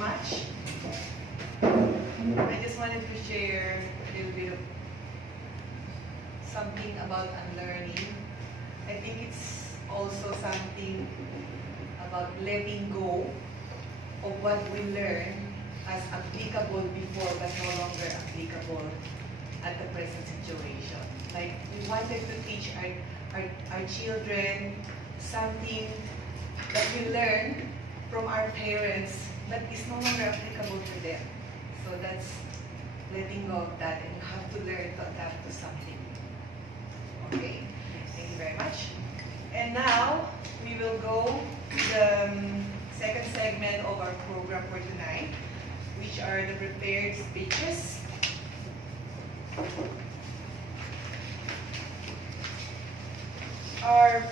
much. I just wanted to share a little bit of something about unlearning. I think it's also something about letting go of what we learned as applicable before but no longer applicable at the present situation. Like, we wanted to teach our children something that we learned from our parents but is no longer applicable to them. So that's letting go of that, and you have to learn to adapt to something. Okay, thank you very much. And now, we will go to the second segment of our program for tonight, which are the prepared speeches. Our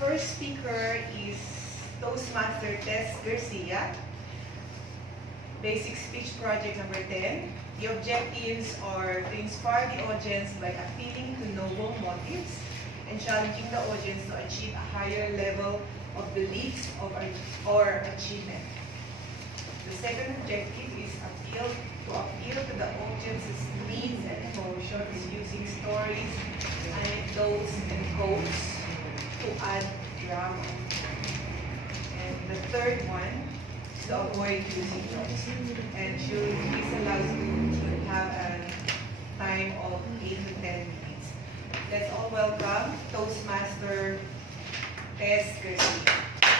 first speaker is Toastmaster Tess Garcia, Basic Speech Project number 10. The objectives are to inspire the audience by appealing to noble motives and challenging the audience to achieve a higher level of beliefs or achievement. The second objective is to appeal to the audience's needs and emotions using stories, anecdotes, and quotes to add drama. And the third one is to avoid using notes. And this allows you to have a time of 8 to 10 minutes. Let's all welcome Toastmaster Tess Garcia.